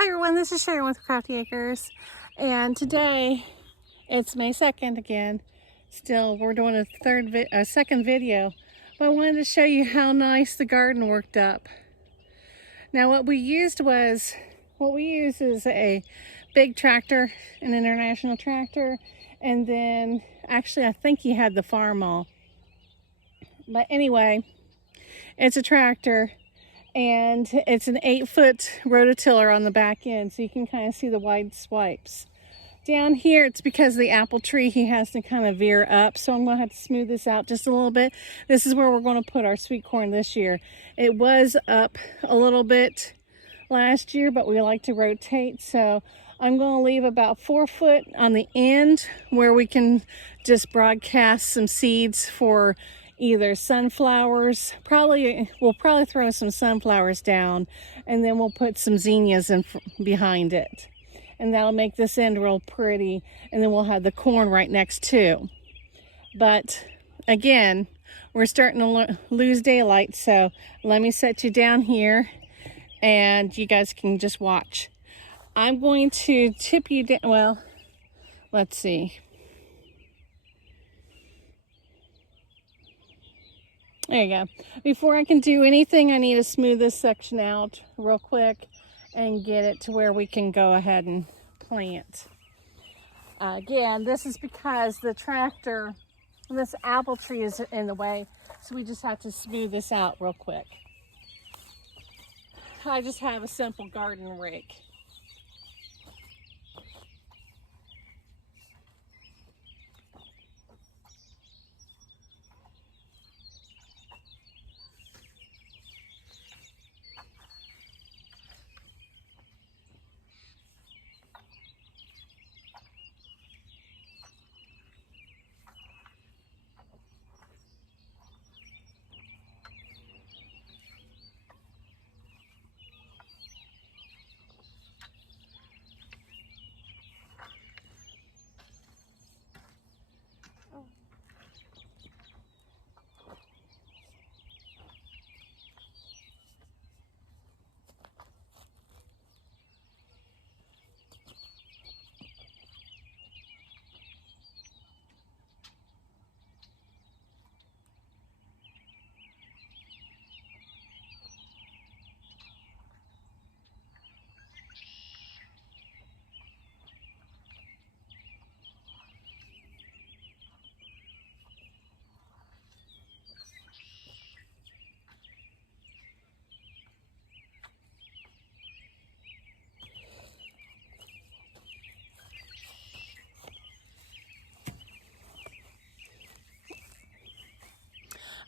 Hi everyone, this is Sharon with Crafty Acres, and today it's May 2nd again. Still, we're doing a second video, but I wanted to show you how nice the garden worked up. Now what we used is a big tractor, an International tractor, and then actually I think he had the Farmall. But anyway, it's a tractor. And it's an 8-foot rototiller on the back end, so you can kind of see the wide swipes. Down here, it's because of the apple tree, he has to kind of veer up, so I'm going to have to smooth this out just a little bit. This is where we're going to put our sweet corn this year. It was up a little bit last year, but we like to rotate, so I'm going to leave about 4 foot on the end where we can just broadcast some seeds for either sunflowers. We'll probably throw some sunflowers down, and then we'll put some zinnias in behind it, and that'll make this end real pretty. And then we'll have the corn right next to. But again, we're starting to lose daylight, so let me set you down here and you guys can just watch. I'm going to tip you down. Well, let's see. There you go. Before I can do anything, I need to smooth this section out real quick and get it to where we can go ahead and plant. Again, this is because the tractor, this apple tree is in the way, so we just have to smooth this out real quick. I just have a simple garden rake.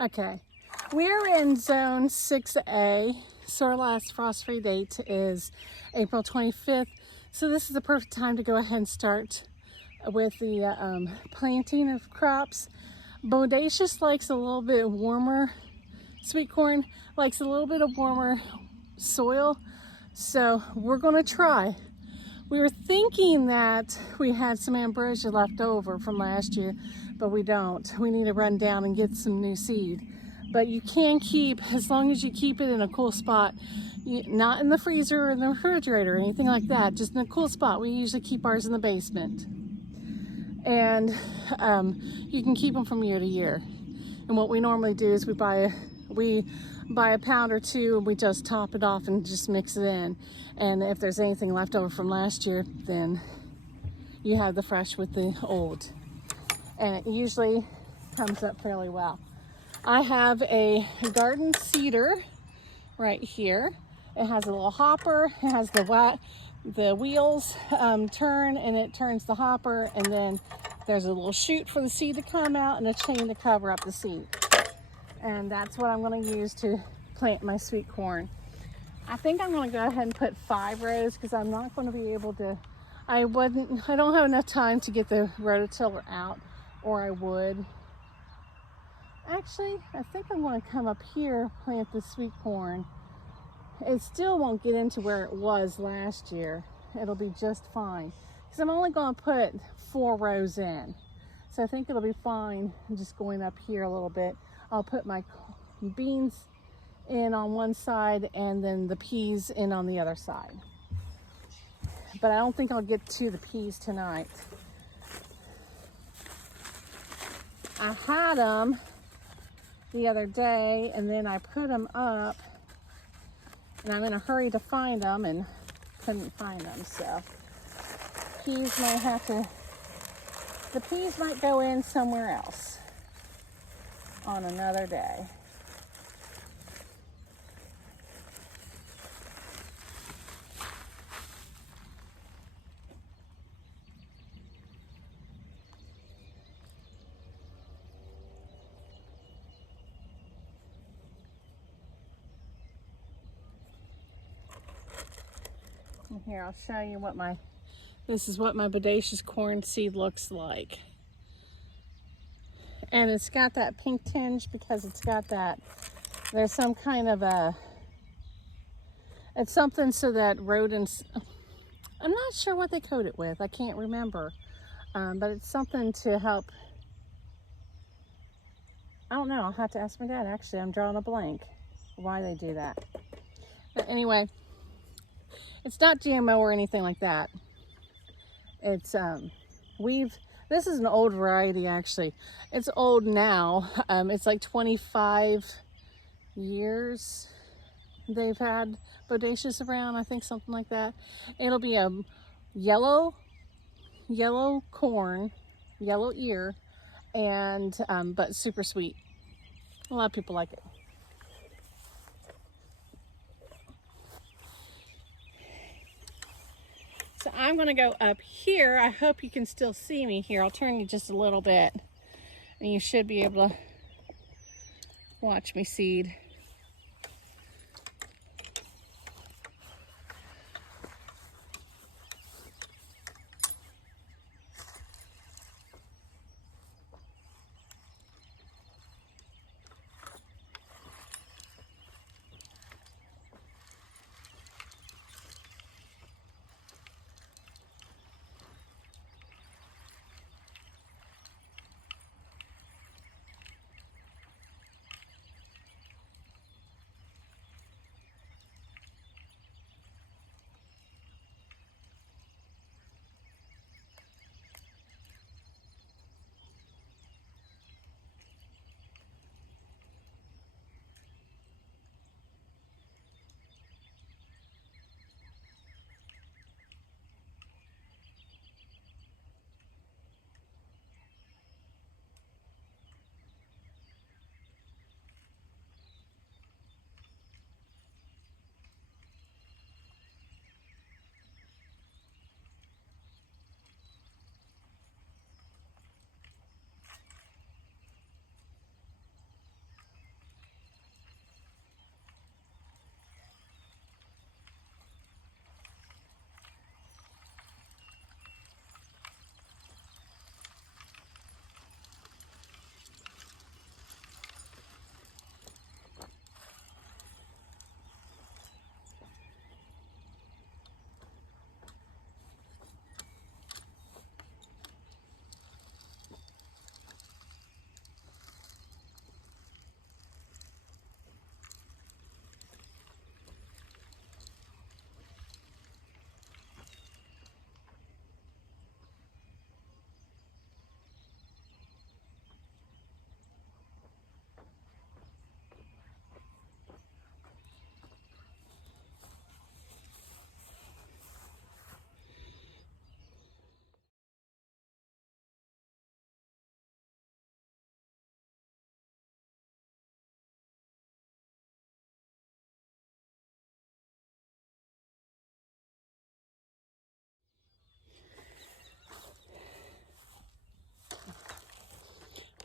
Okay, we're in zone 6A, so our last frost-free date is April 25th. So this is the perfect time to go ahead and start with the planting of crops. Bodacious likes a little bit warmer, sweet corn likes a little bit of warmer soil, so we're gonna try. We were thinking that we had some ambrosia left over from last year, but we don't. We need to run down and get some new seed. But you can keep, as long as you keep it in a cool spot, not in the freezer or in the refrigerator or anything like that, just in a cool spot. We usually keep ours in the basement. And you can keep them from year to year. And what we normally do is we buy a pound or two and we just top it off and just mix it in. And if there's anything left over from last year, then you have the fresh with the old. And it usually comes up fairly well. I have a garden seeder right here. It has a little hopper. It has the wheels turn, and it turns the hopper, and then there's a little chute for the seed to come out and a chain to cover up the seed. And that's what I'm going to use to plant my sweet corn. I think I'm going to go ahead and put 5 rows because I'm not going to be able to, I don't have enough time to get the rototiller out, or I would. Actually, I think I'm going to come up here, plant the sweet corn. It still won't get into where it was last year. It'll be just fine because I'm only going to put 4 rows in. So I think it'll be fine just going up here a little bit. I'll put my beans in on one side and then the peas in on the other side. but I don't think I'll get to the peas tonight. I had them the other day, and then I put them up, and I'm in a hurry to find them and couldn't find them. So peas might have to, the peas might go in somewhere else on another day. And here, I'll show you what this is what my bodacious corn seed looks like. And it's got that pink tinge because it's got that, there's some kind of it's something so that rodents, I'm not sure what they coat it with, I can't remember. But it's something to help, I don't know, I'll have to ask my dad. Actually, I'm drawing a blank why they do that. But anyway, it's not GMO or anything like that. It's, this is an old variety actually. It's old now. It's like 25 years they've had bodacious around, I think something like that. It'll be a yellow corn, yellow ear, and but super sweet. A lot of people like it. So I'm going to go up here. I hope you can still see me here. I'll turn you just a little bit, and you should be able to watch me seed.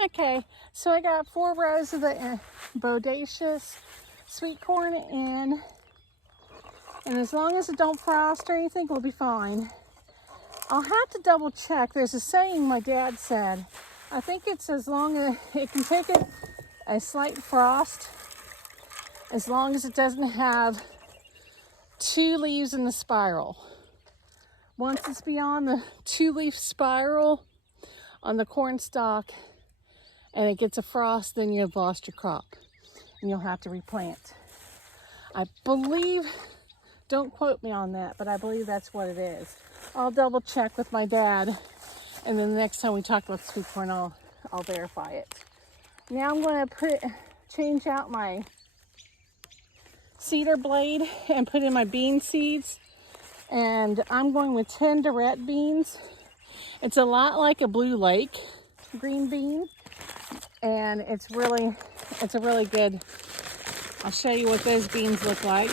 Okay, so I got 4 rows of the bodacious sweet corn in, and as long as it don't frost or anything, we'll be fine. I'll have to double check. There's a saying my dad said. I think it's as long as it can take a slight frost, as long as it doesn't have 2 leaves in the spiral. Once it's beyond the 2-leaf spiral on the corn stalk and it gets a frost, then you've lost your crop and you'll have to replant. I believe Don't quote me on that, but I believe that's what it is. I'll double check with my dad, and then the next time we talk about sweet corn, I'll verify it. Now I'm going to change out my cedar blade and put in my bean seeds, and I'm going with Tenderette beans. It's a lot like a Blue Lake green bean, and it's a really good. I'll show you what those beans look like.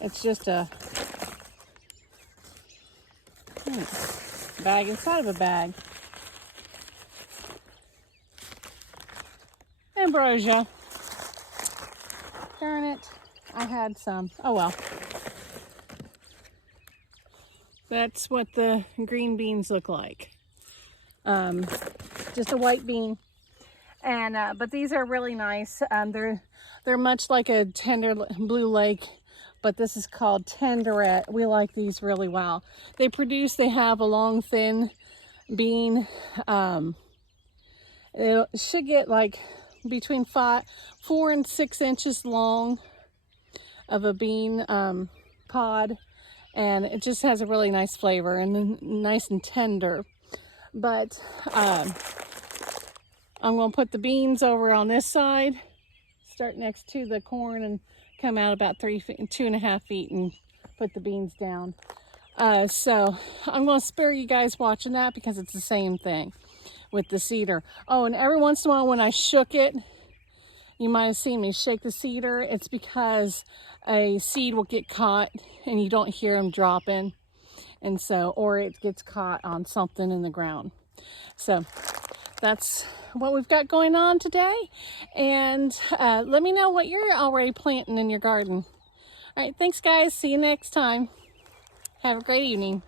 It's just a bag inside of a bag. Ambrosia. Darn it, I had some. Oh well. That's what the green beans look like. Just a white bean. And but these are really nice. They're much like a tender Blue Lake, but this is called Tenderette. We like these really well. They have a long, thin bean. It should get like between 4 and 6 inches long of a bean pod, and it just has a really nice flavor and nice and tender. But I'm going to put the beans over on this side, start next to the corn, and come out about 2.5 feet and put the beans down. So I'm going to spare you guys watching that because it's the same thing with the cedar. Oh, and every once in a while when I shook it, you might have seen me shake the cedar. It's because a seed will get caught and you don't hear them dropping. And so, or it gets caught on something in the ground. So that's what we've got going on today. And let me know what you're already planting in your garden. All right, thanks guys. See you next time. Have a great evening.